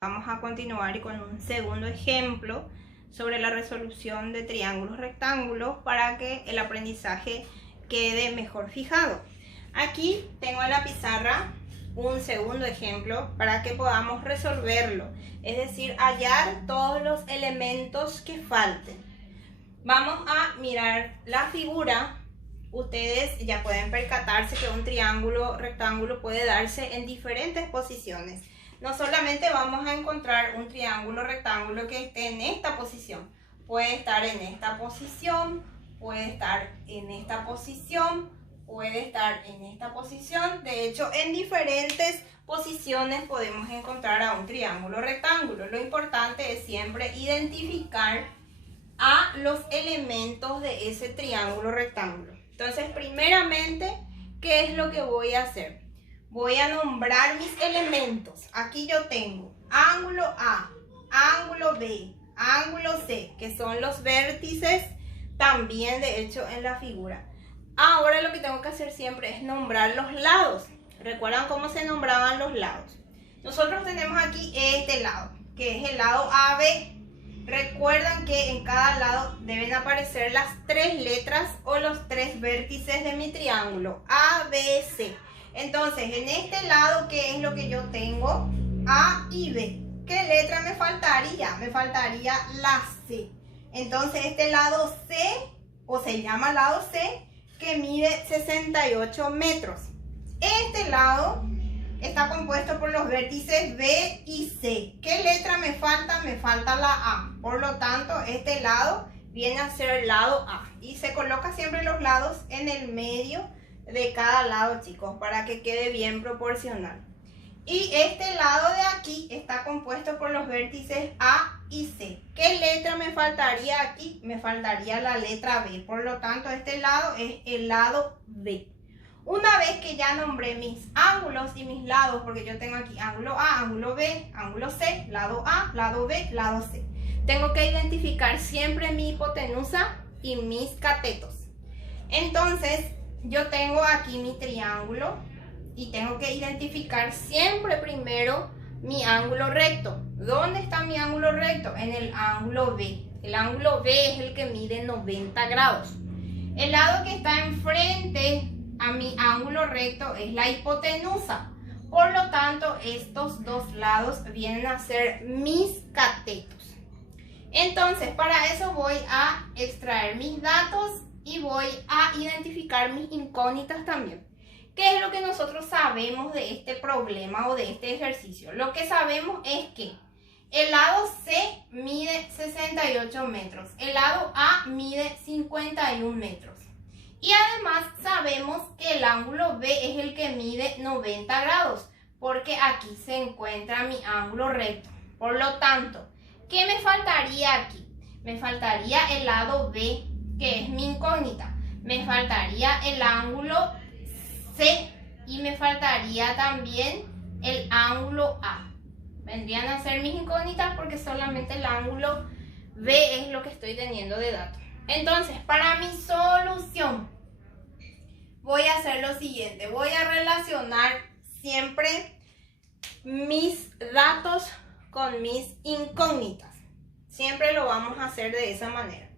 Vamos a continuar con un segundo ejemplo sobre la resolución de triángulos rectángulos para que el aprendizaje quede mejor fijado. Aquí tengo en la pizarra un segundo ejemplo para que podamos resolverlo, es decir, hallar todos los elementos que falten. Vamos a mirar la figura. Ustedes ya pueden percatarse que un triángulo rectángulo puede darse en diferentes posiciones. No solamente vamos a encontrar un triángulo rectángulo que esté en esta posición, puede estar en esta posición, puede estar en esta posición, puede estar en esta posición. De hecho, en diferentes posiciones podemos encontrar a un triángulo rectángulo. Lo importante es siempre identificar a los elementos de ese triángulo rectángulo. Entonces, primeramente, ¿qué es lo que voy a hacer? Voy a nombrar mis elementos. Aquí yo tengo ángulo A, ángulo B, ángulo C, que son los vértices también de hecho en la figura. Ahora lo que tengo que hacer siempre es nombrar los lados. ¿Recuerdan cómo se nombraban los lados? Nosotros tenemos aquí este lado, que es el lado AB. Recuerdan que en cada lado deben aparecer las tres letras o los tres vértices de mi triángulo, ABC. Entonces, en este lado, ¿qué es lo que yo tengo? A y B. ¿Qué letra me faltaría? Me faltaría la C. Entonces, este lado C, o se llama lado C, que mide 68 metros. Este lado está compuesto por los vértices B y C. ¿Qué letra me falta? Me falta la A. Por lo tanto, este lado viene a ser el lado A. Y se coloca siempre los lados en el medio de cada lado, chicos, para que quede bien proporcional. Y este lado de aquí está compuesto por los vértices A y C. ¿Qué letra me faltaría aquí? Me faltaría la letra B. Por lo tanto, este lado es el lado B. Una vez que ya nombré mis ángulos y mis lados, porque yo tengo aquí ángulo A, ángulo B, ángulo C, lado A, lado B, lado C. Tengo que identificar siempre mi hipotenusa y mis catetos. Entonces, yo tengo aquí mi triángulo y tengo que identificar siempre primero mi ángulo recto. ¿Dónde está mi ángulo recto? En el ángulo B. El ángulo B es el que mide 90 grados. El lado que está enfrente a mi ángulo recto es la hipotenusa. Por lo tanto, estos dos lados vienen a ser mis catetos. Entonces, para eso voy a extraer mis datos y voy a identificar mis incógnitas también. ¿Qué es lo que nosotros sabemos de este problema o de este ejercicio? Lo que sabemos es que el lado C mide 68 metros, el lado A mide 51 metros. Y además sabemos que el ángulo B es el que mide 90 grados, porque aquí se encuentra mi ángulo recto. Por lo tanto, ¿qué me faltaría aquí? Me faltaría el lado B, que es mi incógnita. Me faltaría el ángulo C y me faltaría también el ángulo A. Vendrían a ser mis incógnitas porque solamente el ángulo B es lo que estoy teniendo de datos. Entonces, para mi solución, voy a hacer lo siguiente. Voy a relacionar siempre mis datos con mis incógnitas. Siempre lo vamos a hacer de esa manera.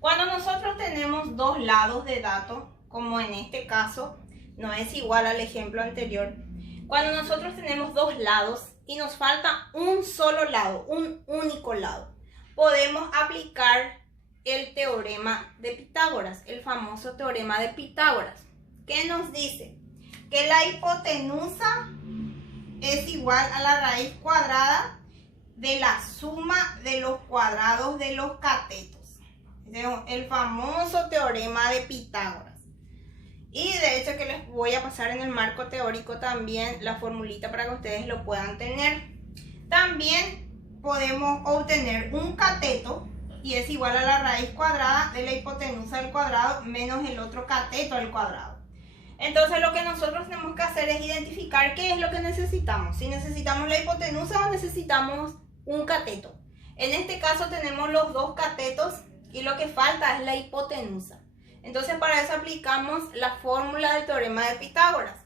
Cuando nosotros tenemos dos lados de datos, como en este caso, no es igual al ejemplo anterior. Cuando nosotros tenemos dos lados y nos falta un solo lado, un único lado, podemos aplicar el teorema de Pitágoras, el famoso teorema de Pitágoras. ¿Qué nos dice? Que la hipotenusa es igual a la raíz cuadrada de la suma de los cuadrados de los catetos. El famoso teorema de Pitágoras. Y de hecho que les voy a pasar en el marco teórico también la formulita para que ustedes lo puedan tener. También podemos obtener un cateto y es igual a la raíz cuadrada de la hipotenusa al cuadrado menos el otro cateto al cuadrado. Entonces lo que nosotros tenemos que hacer es identificar qué es lo que necesitamos. Si necesitamos la hipotenusa o necesitamos un cateto. En este caso tenemos los dos catetos y lo que falta es la hipotenusa. Entonces para eso aplicamos la fórmula del teorema de Pitágoras,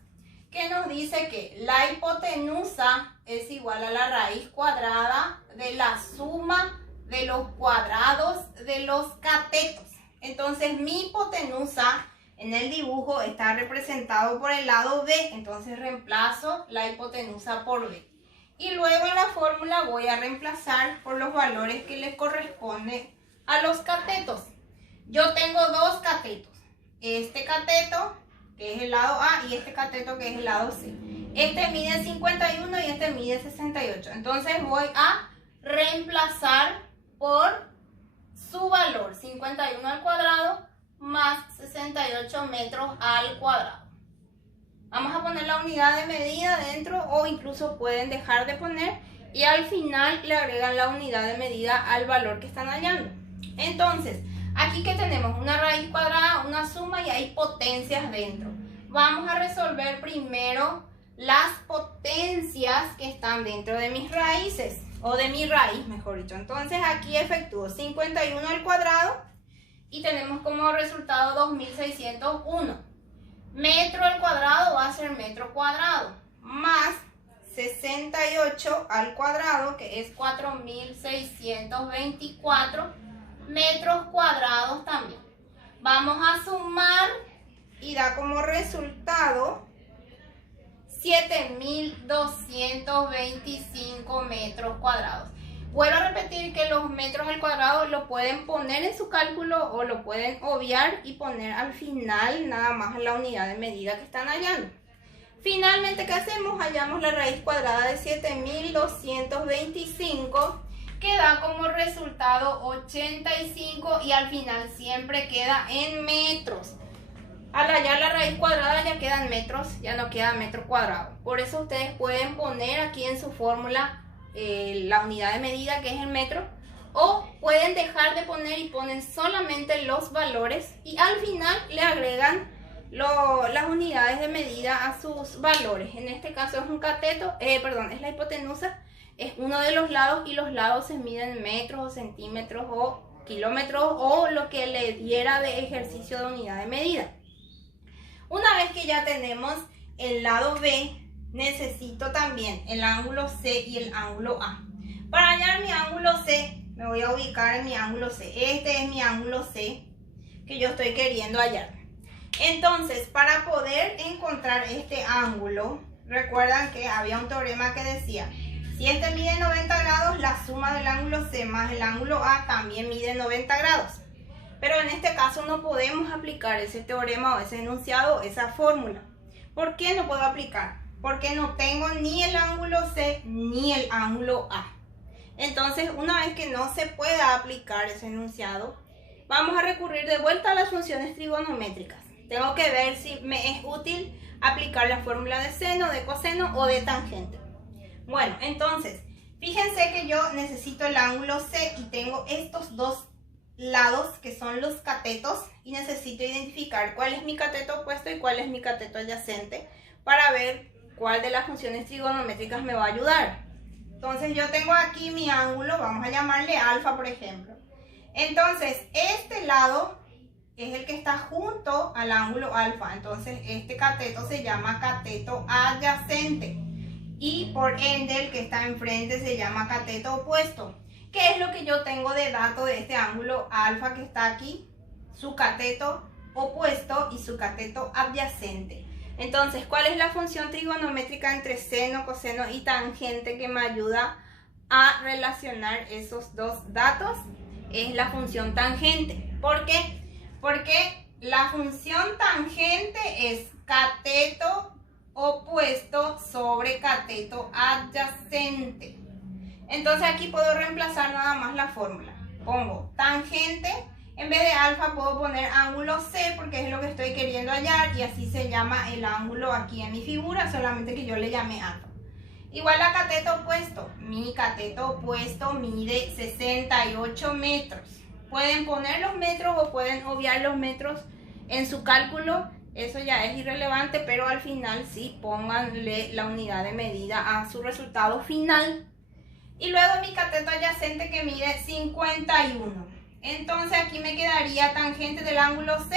que nos dice que la hipotenusa es igual a la raíz cuadrada de la suma de los cuadrados de los catetos. Entonces mi hipotenusa en el dibujo está representado por el lado B, entonces reemplazo la hipotenusa por B. Y luego en la fórmula voy a reemplazar por los valores que le corresponden a los catetos. Yo tengo dos catetos, este cateto que es el lado A y este cateto que es el lado C. Este mide 51 y este mide 68. Entonces voy a reemplazar por su valor, 51 al cuadrado más 68 metros al cuadrado. Vamos a poner la unidad de medida dentro o incluso pueden dejar de poner y al final le agregan la unidad de medida al valor que están hallando. Entonces, aquí que tenemos una raíz cuadrada, una suma y hay potencias dentro. Vamos a resolver primero las potencias que están dentro de mis raíces, o de mi raíz, mejor dicho. Entonces aquí efectúo 51 al cuadrado y tenemos como resultado 2601. Metro al cuadrado va a ser metro cuadrado, más 68 al cuadrado, que es 4624 metros cuadrados también. Vamos a sumar y da como resultado 7225 metros cuadrados. Vuelvo a repetir que los metros al cuadrado lo pueden poner en su cálculo o lo pueden obviar y poner al final nada más la unidad de medida que están hallando. Finalmente, ¿qué hacemos? Hallamos la raíz cuadrada de 7225 que da como resultado 85 y al final siempre queda en metros. Al hallar la raíz cuadrada ya quedan metros, ya no queda metro cuadrado. Por eso ustedes pueden poner aquí en su fórmula la unidad de medida que es el metro, o pueden dejar de poner y ponen solamente los valores y al final le agregan las unidades de medida a sus valores. En este caso es un cateto, es la hipotenusa, es uno de los lados y los lados se miden en metros o centímetros o kilómetros o lo que le diera de ejercicio de unidad de medida. Una vez que ya tenemos el lado B, necesito también el ángulo C y el ángulo A. Para hallar mi ángulo C, me voy a ubicar en mi ángulo C. Este es mi ángulo C que yo estoy queriendo hallar. Entonces, para poder encontrar este ángulo, recuerdan que había un teorema que decía, si este mide 90 grados, la suma del ángulo C más el ángulo A también mide 90 grados. Pero en este caso no podemos aplicar ese teorema o ese enunciado, esa fórmula. ¿Por qué no puedo aplicar? Porque no tengo ni el ángulo C ni el ángulo A. Entonces, una vez que no se pueda aplicar ese enunciado, vamos a recurrir de vuelta a las funciones trigonométricas. Tengo que ver si me es útil aplicar la fórmula de seno, de coseno o de tangente. Bueno, entonces, fíjense que yo necesito el ángulo C y tengo estos dos lados que son los catetos y necesito identificar cuál es mi cateto opuesto y cuál es mi cateto adyacente para ver cuál de las funciones trigonométricas me va a ayudar. Entonces yo tengo aquí mi ángulo, vamos a llamarle alfa por ejemplo. Entonces este lado es el que está junto al ángulo alfa, entonces este cateto se llama cateto adyacente y por ende el que está enfrente se llama cateto opuesto. ¿Qué es lo que yo tengo de dato de este ángulo alfa que está aquí? Su cateto opuesto y su cateto adyacente. Entonces, ¿cuál es la función trigonométrica entre seno, coseno y tangente que me ayuda a relacionar esos dos datos? Es la función tangente. ¿Por qué? Porque la función tangente es cateto opuesto sobre cateto adyacente. Entonces aquí puedo reemplazar nada más la fórmula. Pongo tangente, en vez de alfa puedo poner ángulo C porque es lo que estoy queriendo hallar y así se llama el ángulo aquí en mi figura, solamente que yo le llamé alfa. Igual a cateto opuesto, mi cateto opuesto mide 68 metros. Pueden poner los metros o pueden obviar los metros en su cálculo, eso ya es irrelevante, pero al final sí pónganle la unidad de medida a su resultado final. Y luego mi cateto adyacente que mide 51. Entonces aquí me quedaría tangente del ángulo C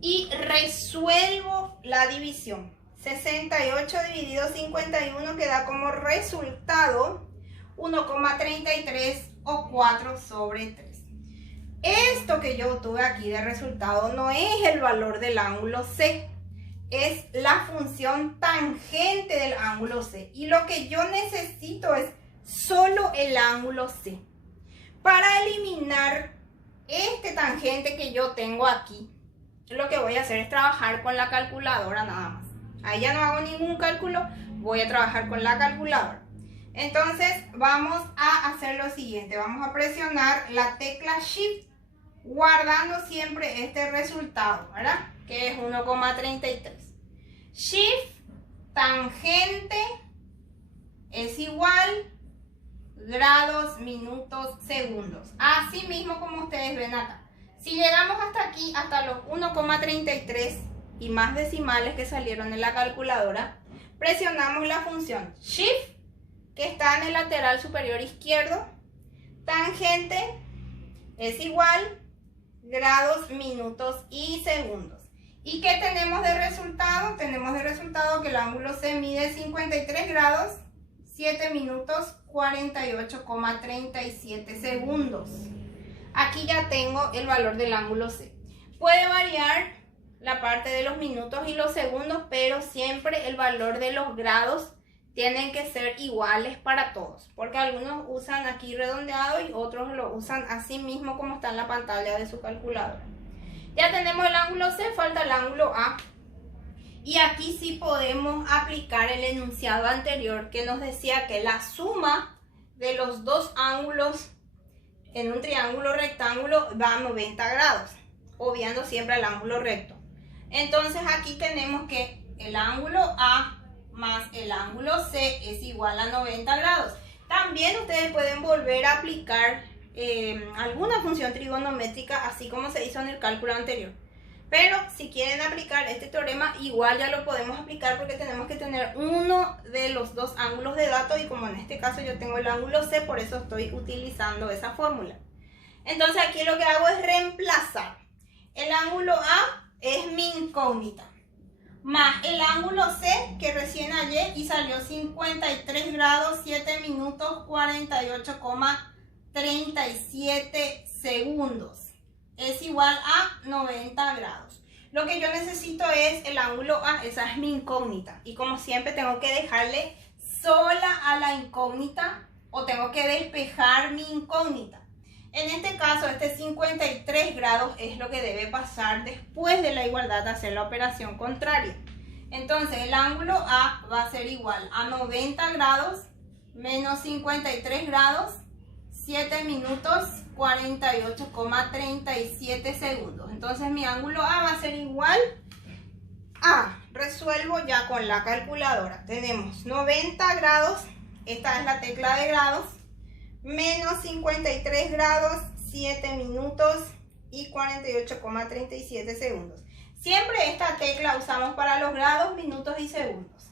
y resuelvo la división. 68 dividido 51 que da como resultado 1,33 o 4 sobre 3. Esto que yo obtuve aquí de resultado no es el valor del ángulo C, es la función tangente del ángulo C. Y lo que yo necesito es solo el ángulo C. Para eliminar este tangente que yo tengo aquí, lo que voy a hacer es trabajar con la calculadora nada más. Ahí ya no hago ningún cálculo, voy a trabajar con la calculadora. Entonces vamos a hacer lo siguiente, vamos a presionar la tecla Shift, guardando siempre este resultado, ¿verdad? Que es 1,33. Shift, tangente, es igual grados, minutos, segundos. Así mismo como ustedes ven acá. Si llegamos hasta aquí, hasta los 1,33 y más decimales que salieron en la calculadora, presionamos la función Shift, que está en el lateral superior izquierdo, tangente es igual grados, minutos y segundos. ¿Y qué tenemos de resultado? Tenemos de resultado que el ángulo C mide 53 grados, 7 minutos, 48,37 segundos. Aquí ya tengo el valor del ángulo C. Puede variar la parte de los minutos y los segundos, pero siempre el valor de los grados tienen que ser iguales para todos, porque algunos usan aquí redondeado y otros lo usan así mismo como está en la pantalla de su calculadora. Ya tenemos el ángulo C, falta el ángulo A. Y aquí sí podemos aplicar el enunciado anterior que nos decía que la suma de los dos ángulos en un triángulo rectángulo da 90 grados, obviando siempre el ángulo recto. Entonces aquí tenemos que el ángulo A más el ángulo C es igual a 90 grados. También ustedes pueden volver a aplicar alguna función trigonométrica así como se hizo en el cálculo anterior. Pero si quieren aplicar este teorema, igual ya lo podemos aplicar porque tenemos que tener uno de los dos ángulos de datos y como en este caso yo tengo el ángulo C, por eso estoy utilizando esa fórmula. Entonces aquí lo que hago es reemplazar. El ángulo A es mi incógnita, más el ángulo C que recién hallé y salió 53 grados, 7 minutos, 48,37 segundos. Es igual a 90 grados. Lo que yo necesito es el ángulo A, esa es mi incógnita. Y como siempre tengo que dejarle sola a la incógnita o tengo que despejar mi incógnita. En este caso, este 53 grados es lo que debe pasar después de la igualdad de hacer la operación contraria. Entonces el ángulo A va a ser igual a 90 grados menos 53 grados, 7 minutos, 48,37 segundos. Entonces mi ángulo A va a ser igual a, resuelvo ya con la calculadora. Tenemos 90 grados, esta es la tecla de grados, menos 53 grados, 7 minutos y 48,37 segundos. Siempre esta tecla usamos para los grados, minutos y segundos.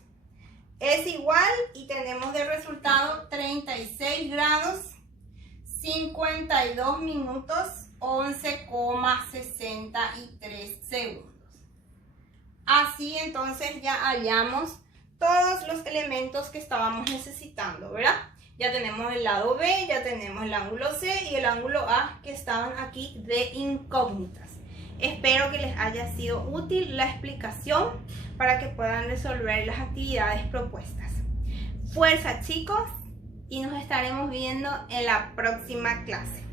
Es igual y tenemos de resultado 36 grados, 52 minutos, 11,63 segundos. Así entonces ya hallamos todos los elementos que estábamos necesitando, ¿verdad? Ya tenemos el lado B, ya tenemos el ángulo C y el ángulo A que estaban aquí de incógnitas. Espero que les haya sido útil la explicación para que puedan resolver las actividades propuestas. Fuerza chicos y nos estaremos viendo en la próxima clase.